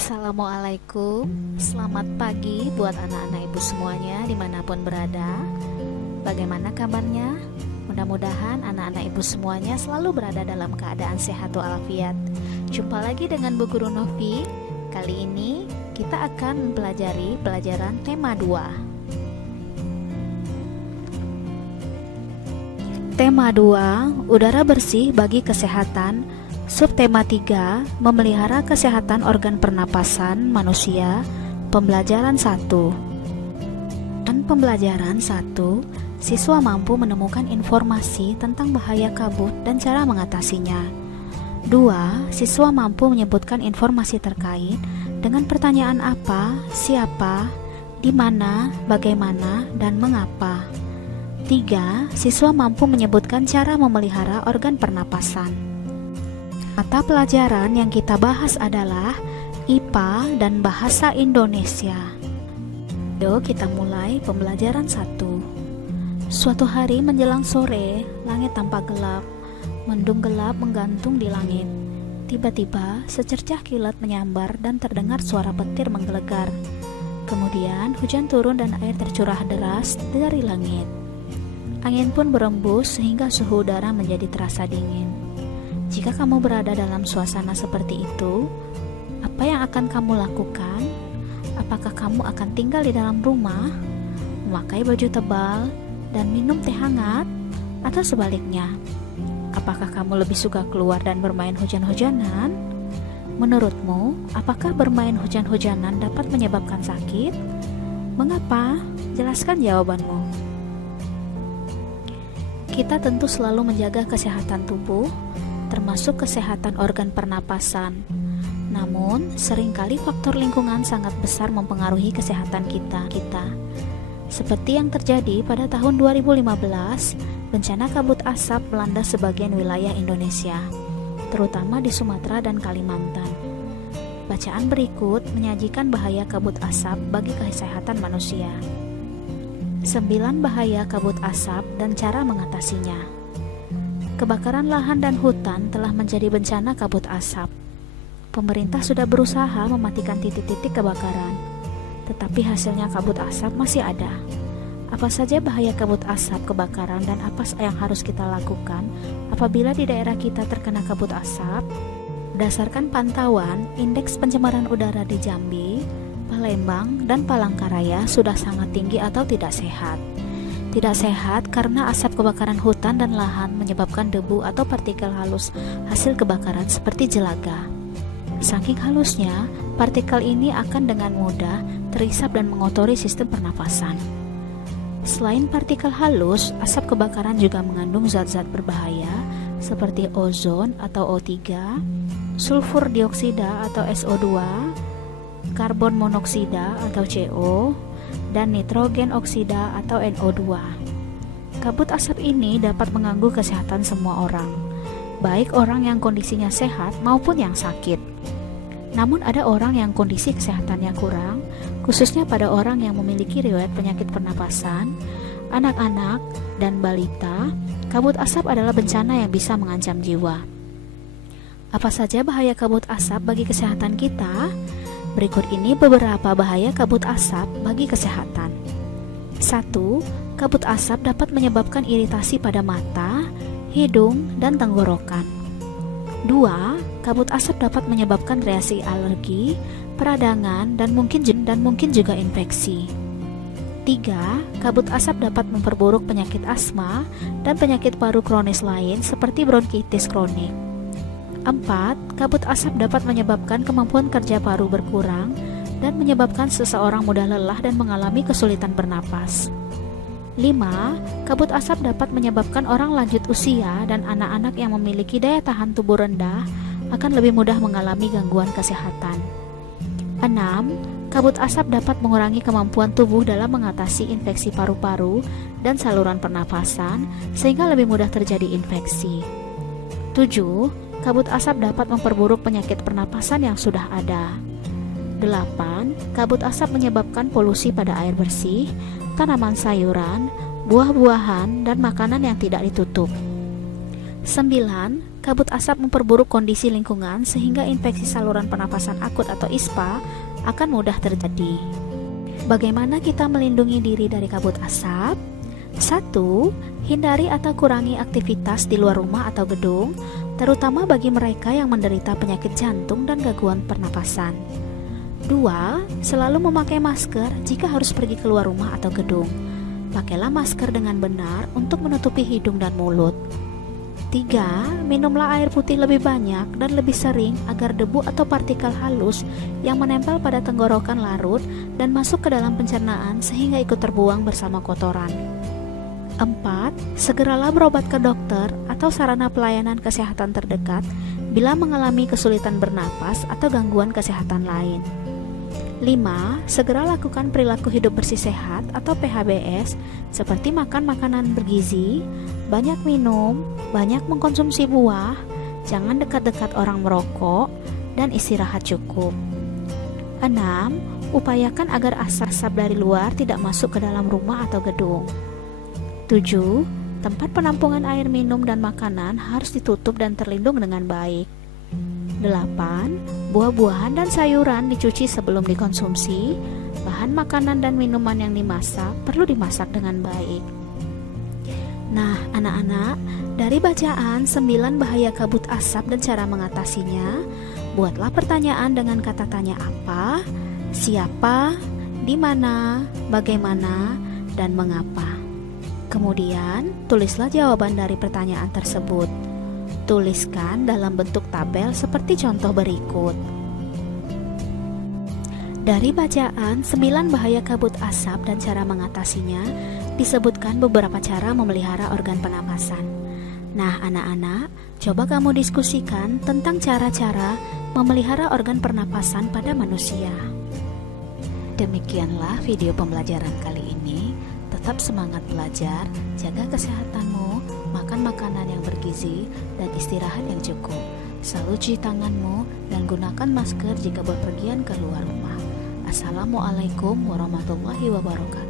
Assalamualaikum, selamat pagi buat anak-anak ibu semuanya dimanapun berada. Bagaimana kabarnya? Mudah-mudahan anak-anak ibu semuanya selalu berada dalam keadaan sehat walafiat. Jumpa lagi dengan Bu Guru Novi. Kali ini kita akan mempelajari pelajaran tema 2. Tema 2, udara bersih bagi kesehatan. Subtema 3, memelihara kesehatan organ pernapasan manusia. Pembelajaran 1. Dan pembelajaran 1, siswa mampu menemukan informasi tentang bahaya kabut dan cara mengatasinya. 2. Siswa mampu menyebutkan informasi terkait dengan pertanyaan apa, siapa, di mana, bagaimana, dan mengapa. 3. Siswa mampu menyebutkan cara memelihara organ pernapasan. Mata pelajaran yang kita bahas adalah IPA dan Bahasa Indonesia. Yuk kita mulai pembelajaran 1. Suatu hari menjelang sore, langit tampak gelap. Mendung gelap menggantung di langit. Tiba-tiba secercah kilat menyambar dan terdengar suara petir menggelegar. Kemudian hujan turun dan air tercurah deras dari langit. Angin pun berembus sehingga suhu udara menjadi terasa dingin. Jika kamu berada dalam suasana seperti itu, apa yang akan kamu lakukan? Apakah kamu akan tinggal di dalam rumah, memakai baju tebal, dan minum teh hangat? Atau sebaliknya, apakah kamu lebih suka keluar dan bermain hujan-hujanan? Menurutmu, apakah bermain hujan-hujanan dapat menyebabkan sakit? Mengapa? Jelaskan jawabanmu. Kita tentu selalu menjaga kesehatan tubuh, termasuk kesehatan organ pernapasan. Namun, seringkali faktor lingkungan sangat besar mempengaruhi kesehatan kita. Seperti yang terjadi pada tahun 2015, bencana kabut asap melanda sebagian wilayah Indonesia, terutama di Sumatera dan Kalimantan. Bacaan berikut menyajikan bahaya kabut asap bagi kesehatan manusia. 9 bahaya kabut asap dan cara mengatasinya. Kebakaran lahan dan hutan telah menjadi bencana kabut asap. Pemerintah sudah berusaha mematikan titik-titik kebakaran, tetapi hasilnya kabut asap masih ada. Apa saja bahaya kabut asap kebakaran dan apa yang harus kita lakukan apabila di daerah kita terkena kabut asap? Berdasarkan pantauan, indeks pencemaran udara di Jambi, Palembang, dan Palangkaraya sudah sangat tinggi atau tidak sehat. Tidak sehat karena asap kebakaran hutan dan lahan menyebabkan debu atau partikel halus hasil kebakaran seperti jelaga. Saking halusnya, partikel ini akan dengan mudah terisap dan mengotori sistem pernafasan. Selain partikel halus, asap kebakaran juga mengandung zat-zat berbahaya seperti ozon atau O3, sulfur dioksida atau SO2, karbon monoksida atau CO, dan nitrogen oksida atau NO2. Kabut asap ini dapat mengganggu kesehatan semua orang, baik orang yang kondisinya sehat maupun yang sakit. Namun ada orang yang kondisi kesehatannya kurang, khususnya pada orang yang memiliki riwayat penyakit pernapasan, anak-anak, dan balita. Kabut asap adalah bencana yang bisa mengancam jiwa. Apa saja bahaya kabut asap bagi kesehatan kita? Berikut ini beberapa bahaya kabut asap bagi kesehatan. 1. Kabut asap dapat menyebabkan iritasi pada mata, hidung, dan tenggorokan. 2. Kabut asap dapat menyebabkan reaksi alergi, peradangan, dan mungkin juga infeksi. 3. Kabut asap dapat memperburuk penyakit asma dan penyakit paru kronis lain seperti bronkitis kronik. 4. Kabut asap dapat menyebabkan kemampuan kerja paru berkurang dan menyebabkan seseorang mudah lelah dan mengalami kesulitan bernapas. 5. Kabut asap dapat menyebabkan orang lanjut usia dan anak-anak yang memiliki daya tahan tubuh rendah akan lebih mudah mengalami gangguan kesehatan. 6. Kabut asap dapat mengurangi kemampuan tubuh dalam mengatasi infeksi paru-paru dan saluran pernafasan sehingga lebih mudah terjadi infeksi. 7. Kabut asap dapat memperburuk penyakit pernapasan yang sudah ada. 8. Kabut asap menyebabkan polusi pada air bersih, tanaman sayuran, buah-buahan, dan makanan yang tidak ditutup. 9. kabut asap memperburuk kondisi lingkungan sehingga infeksi saluran pernapasan akut atau ISPA akan mudah terjadi. Bagaimana kita melindungi diri dari kabut asap? 1. Hindari atau kurangi aktivitas di luar rumah atau gedung, terutama bagi mereka yang menderita penyakit jantung dan gangguan pernapasan. 2. Selalu memakai masker jika harus pergi keluar rumah atau gedung. Pakailah masker dengan benar untuk menutupi hidung dan mulut. 3. Minumlah air putih lebih banyak dan lebih sering agar debu atau partikel halus yang menempel pada tenggorokan larut dan masuk ke dalam pencernaan sehingga ikut terbuang bersama kotoran. 4. Segeralah berobat ke dokter atau sarana pelayanan kesehatan terdekat bila mengalami kesulitan bernapas atau gangguan kesehatan lain. 5. Segera lakukan perilaku hidup bersih sehat atau PHBS seperti makan makanan bergizi, banyak minum, banyak mengkonsumsi buah, jangan dekat-dekat orang merokok, dan istirahat cukup. 6. Upayakan agar asap dari luar tidak masuk ke dalam rumah atau gedung. 7. Tempat penampungan air minum dan makanan harus ditutup dan terlindung dengan baik. 8. Buah-buahan dan sayuran dicuci sebelum dikonsumsi. Bahan makanan dan minuman yang dimasak perlu dimasak dengan baik. Nah, anak-anak, dari bacaan 9 bahaya kabut asap dan cara mengatasinya, buatlah pertanyaan dengan kata tanya apa, siapa, di mana, bagaimana, dan mengapa. Kemudian, tulislah jawaban dari pertanyaan tersebut. Tuliskan dalam bentuk tabel seperti contoh berikut. Dari bacaan 9 bahaya kabut asap dan cara mengatasinya, disebutkan beberapa cara memelihara organ pernapasan. Nah, anak-anak, coba kamu diskusikan tentang cara-cara memelihara organ pernapasan pada manusia. Demikianlah video pembelajaran kali ini. Tetap semangat belajar, jaga kesehatanmu, makan makanan yang bergizi, dan istirahat yang cukup. Selalu cuci tanganmu dan gunakan masker jika berpergian ke luar rumah. Assalamualaikum warahmatullahi wabarakatuh.